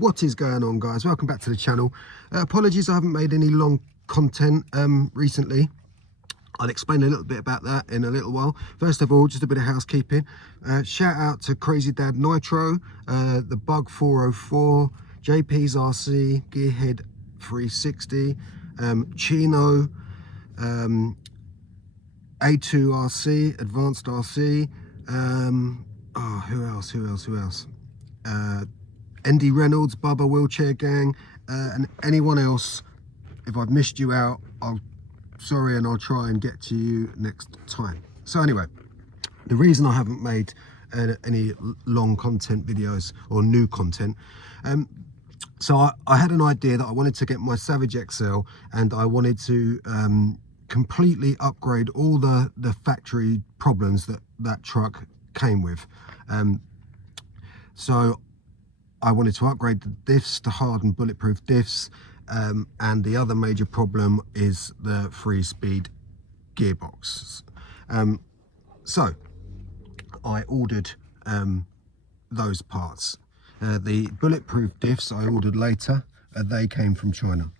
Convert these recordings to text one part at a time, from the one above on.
What is going on, guys? Welcome back to the channel. Apologies I haven't made any long content recently. I'll explain a little bit about that in a little while. First of all, just a bit of housekeeping. Shout out to Crazy Dad Nitro, the Bug 404, JP's RC, Gearhead 360, Chino, A2 RC, Advanced RC, who else? Andy Reynolds, Bubba Wheelchair Gang, and anyone else. If I've missed you out, sorry, and I'll try and get to you next time. So anyway, the reason I haven't made any long content videos or new content, so I had an idea that I wanted to get my Savage XL, and I wanted to completely upgrade all the factory problems that truck came with. So I wanted to upgrade the diffs to hardened bulletproof diffs, and the other major problem is the 3-speed gearbox. So I ordered those parts. The bulletproof diffs I ordered later, they came from China.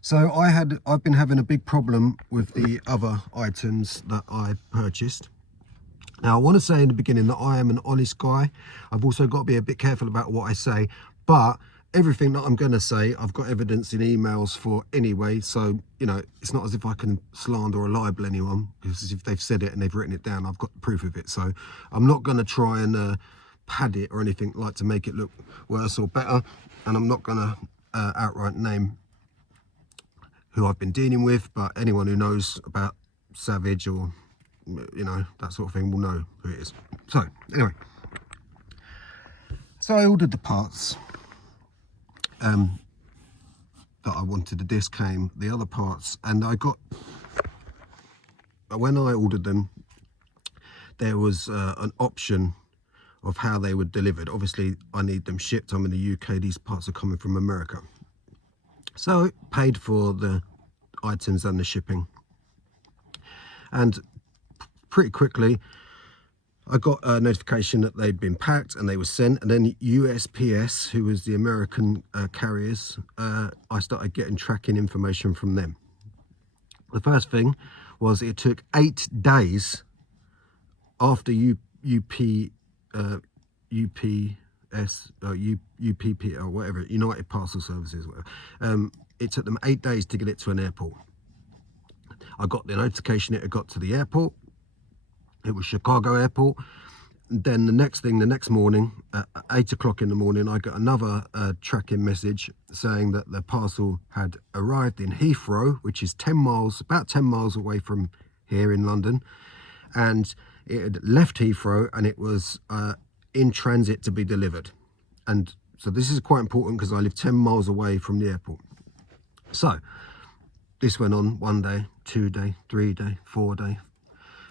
So I've been having a big problem with the other items that I purchased. Now, I want to say in the beginning that I am an honest guy. I've also got to be a bit careful about what I say, but everything that I'm going to say, I've got evidence in emails for anyway. So, you know, it's not as if I can slander or libel anyone, because if they've said it and they've written it down, I've got proof of it. So I'm not going to try and pad it or anything like to make it look worse or better. And I'm not going to outright name who I've been dealing with, but anyone who knows about Savage or, you know, that sort of thing will know who it is. So anyway, so I ordered the parts that I wanted. The disc came, the other parts, and when I ordered them, there was an option of how they were delivered. Obviously I need them shipped. I'm in the UK, these parts are coming from America. So I paid for the items and the shipping, and pretty quickly I got a notification that they'd been packed and they were sent. And then USPS, who was the American carriers, I started getting tracking information from them. The first thing was it took 8 days after UPP or whatever, United Parcel Services, whatever. It took them 8 days to get it to an airport. I got the notification it had got to the airport. It was Chicago Airport. And then the next morning, at 8 o'clock in the morning, I got another tracking message saying that the parcel had arrived in Heathrow, which is about 10 miles away from here in London. And it had left Heathrow and it was in transit to be delivered. And so this is quite important because I live 10 miles away from the airport. So this went on 1 day, 2 day, 3 day, 4 day.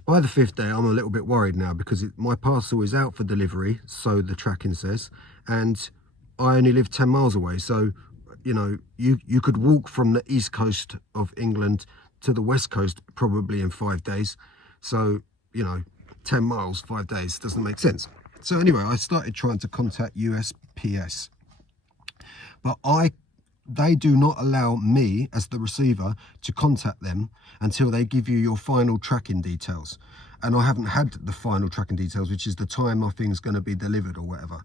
By the 5th day, I'm a little bit worried now because my parcel is out for delivery, so the tracking says, and I only live 10 miles away. So, you know, you could walk from the east coast of England to the west coast probably in 5 days. So, you know, 10 miles, 5 days doesn't make sense. So anyway, I started trying to contact USPS, but they do not allow me as the receiver to contact them until they give you your final tracking details. And I haven't had the final tracking details, which is the time my thing's going to be delivered or whatever.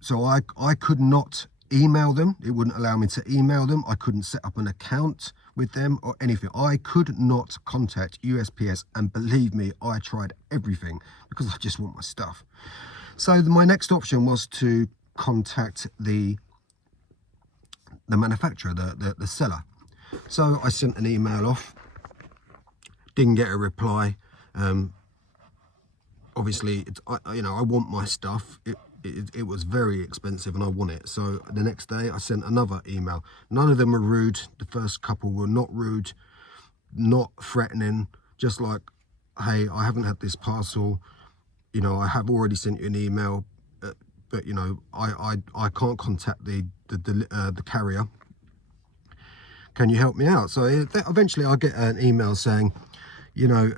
So I could not email them. It wouldn't allow me to email them. I couldn't set up an account with them or anything. I could not contact USPS, and believe me, I tried everything because I just want my stuff. So my next option was to contact the manufacturer, the seller. So I sent an email off, didn't get a reply. Obviously, you know, I want my stuff. It was very expensive and I want it. So the next day I sent another email. None of them were rude. The first couple were not rude, not threatening, just like, hey, I haven't had this parcel, you know, I have already sent you an email, but you know, I can't contact the carrier. Can you help me out? So eventually I get an email saying, you know,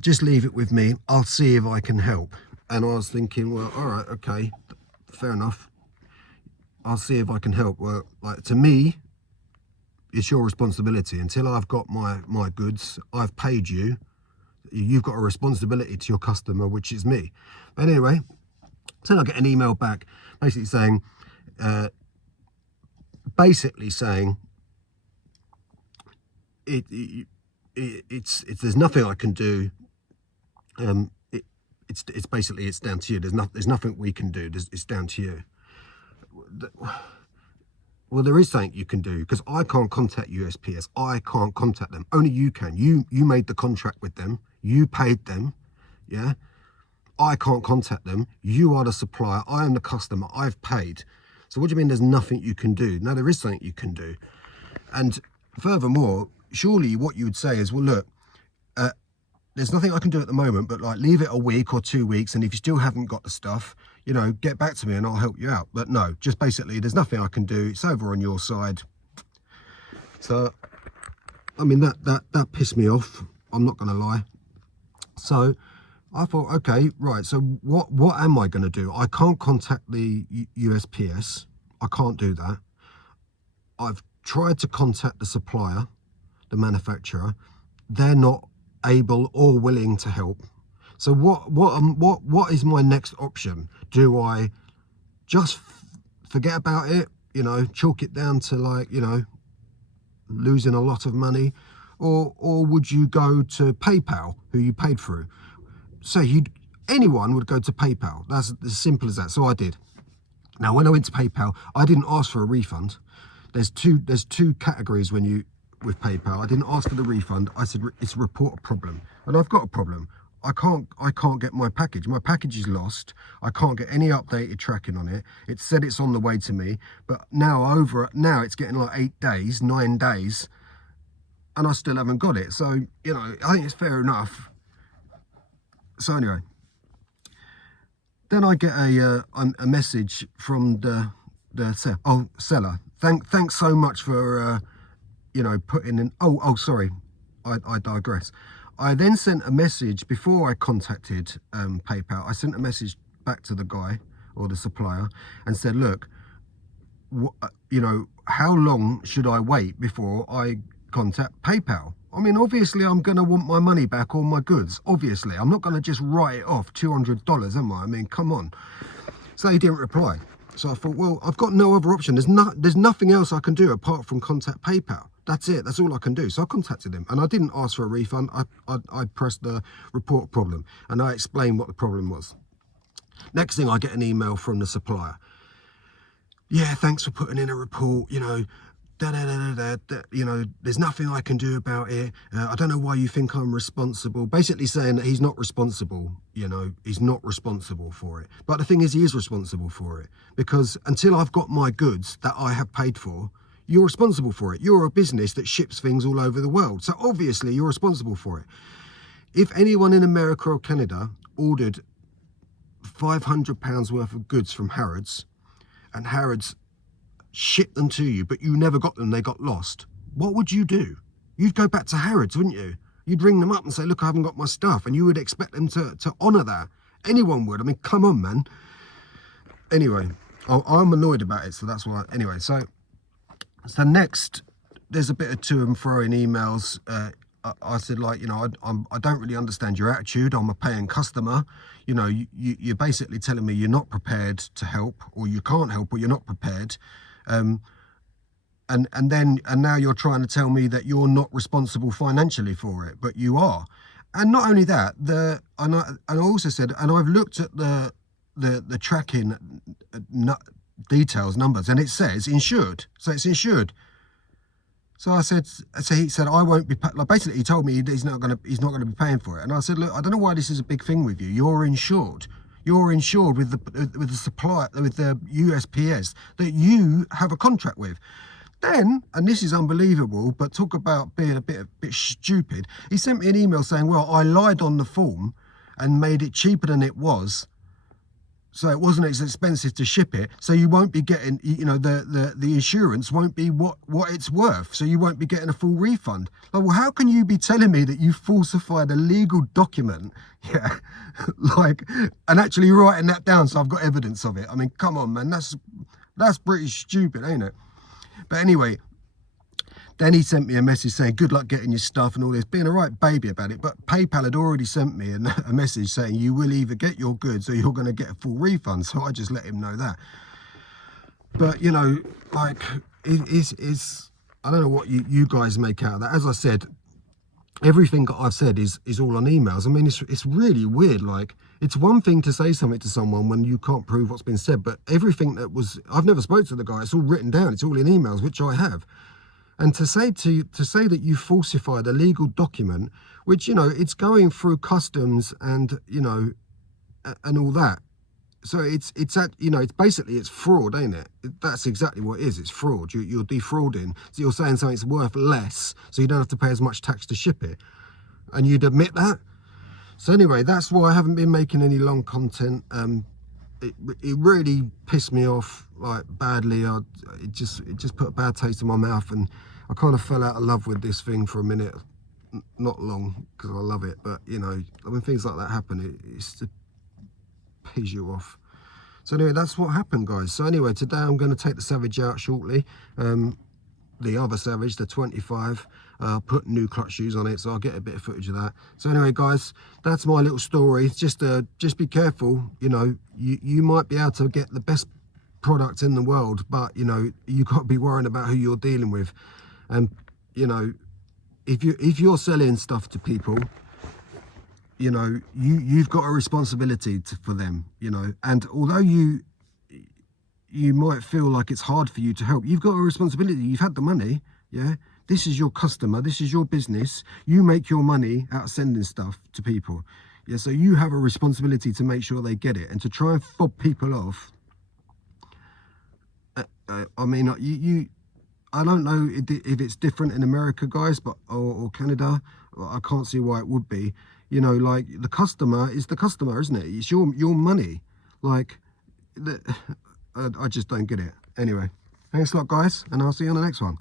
just leave it with me, I'll see if I can help. And I was thinking, well, all right, okay, fair enough. I'll see if I can help. Well, like, to me, it's your responsibility. Until I've got my goods, I've paid you. You've got a responsibility to your customer, which is me. But anyway, so I get an email back basically saying, it's there's nothing I can do. It's basically, it's down to you. There's nothing we can do. It's down to you. Well, there is something you can do, because I can't contact USPS. I can't contact them. Only you can. You made the contract with them. You paid them. Yeah. I can't contact them. You are the supplier. I am the customer. I've paid. So what do you mean there's nothing you can do? No, there is something you can do. And furthermore, surely what you would say is, well, look, there's nothing I can do at the moment, but like, leave it a week or 2 weeks, and if you still haven't got the stuff, you know, get back to me and I'll help you out. But no, just basically, there's nothing I can do. It's over on your side. So, I mean, that pissed me off. I'm not going to lie. So I thought, okay, right. So what am I going to do? I can't contact the USPS. I can't do that. I've tried to contact the supplier, the manufacturer. They're not able or willing to help. So what is my next option? Do I just forget about it, you know, chalk it down to, like, you know, losing a lot of money, or would you go to PayPal, who you paid through? So anyone would go to PayPal. That's as simple as that. So I did. Now, when I went to PayPal, I didn't ask for a refund. There's two categories with PayPal. I didn't ask for the refund. I said, it's report a problem, and I've got a problem. I can't get my package. My package is lost. I can't get any updated tracking on it. It said it's on the way to me, but now it's getting like 8 days, 9 days, and I still haven't got it. So, you know, I think it's fair enough. So anyway, then I get a message from the seller. Thanks so much for you know, putting in. Sorry, I digress. I then sent a message before I contacted PayPal. I sent a message back to the guy or the supplier and said, look, you know, how long should I wait before I contact PayPal? I mean, obviously, I'm going to want my money back or my goods. Obviously, I'm not going to just write it off $200, am I? I mean, come on. So he didn't reply. So I thought, well, I've got no other option. There's nothing else I can do apart from contact PayPal. That's it. That's all I can do. So I contacted him, and I didn't ask for a refund. I pressed the report problem, and I explained what the problem was. Next thing, I get an email from the supplier. Yeah, thanks for putting in a report. You know, you know, there's nothing I can do about it. I don't know why you think I'm responsible. Basically saying that he's not responsible. You know, he's not responsible for it. But the thing is, he is responsible for it, because until I've got my goods that I have paid for, you're responsible for it. You're a business that ships things all over the world. So obviously you're responsible for it. If anyone in America or Canada ordered £500 worth of goods from Harrods, and Harrods shipped them to you, but you never got them, they got lost, what would you do? You'd go back to Harrods, wouldn't you? You'd ring them up and say, look, I haven't got my stuff. And you would expect them to honour that. Anyone would. I mean, come on, man. Anyway, I'm annoyed about it, so that's why. Anyway, so next, there's a bit of to and fro in emails. I said, like, you know, I don't really understand your attitude. I'm a paying customer. You know, you're basically telling me you're not prepared to help, or you can't help, or you're not prepared. And now you're trying to tell me that you're not responsible financially for it, but you are. And not only that, I also said, and I've looked at the tracking details, numbers, and it says insured. So it's insured. So I said, so he said, I won't be, like, basically he told me he's not going to be paying for it. And I said, look, I don't know why this is a big thing with you. You're insured. You're insured with the supplier, with the USPS that you have a contract with. Then, and this is unbelievable, but talk about being a bit stupid. He sent me an email saying, well, I lied on the form and made it cheaper than it was. So it wasn't as expensive to ship it. So you won't be getting, you know, the insurance won't be what it's worth. So you won't be getting a full refund. Like, well, how can you be telling me that you falsified a legal document? Yeah, like, and actually writing that down so I've got evidence of it. I mean, come on, man, that's That's pretty stupid, ain't it? But anyway, then he sent me a message saying, good luck getting your stuff and all this, being a right baby about it. But PayPal had already sent me a message saying, you will either get your goods or you're going to get a full refund. So I just let him know that. But, you know, like, it's I don't know what you guys make out of that. As I said, everything that I've said is all on emails. I mean, it's really weird. Like, it's one thing to say something to someone when you can't prove what's been said, but everything that was, I've never spoke to the guy. It's all written down. It's all in emails, which I have. And to say that you falsified a legal document, which, you know, it's going through customs and, you know, and all that. So it's basically, it's fraud, ain't it? That's exactly what it is. It's fraud. You're defrauding. So you're saying something's worth less, so you don't have to pay as much tax to ship it. And you'd admit that. So anyway, that's why I haven't been making any long content. It really pissed me off, like, badly. It just put a bad taste in my mouth, and I kind of fell out of love with this thing for a minute. Not long, because I love it, but, you know, when things like that happen, it's just piss you off. So anyway, that's what happened, guys. So anyway, today I'm going to take the Savage out shortly. The other Savage, the 25, put new clutch shoes on it, so I'll get a bit of footage of that. So anyway, guys, that's my little story. Just be careful. You know, you might be able to get the best product in the world, but, you know, you got to be worrying about who you're dealing with. And, you know, if you're selling stuff to people, you know, you've got a responsibility for them, you know. And although you might feel like it's hard for you to help, you've got a responsibility. You've had the money, yeah. This is your customer, this is your business. You make your money out of sending stuff to people, yeah. So you have a responsibility to make sure they get it, and to try and fob people off. I mean, I don't know if it's different in America, guys, but or Canada. I can't see why it would be. You know, like, the customer is the customer, isn't it? It's your money. Like, I just don't get it. Anyway, thanks a lot, guys, and I'll see you on the next one.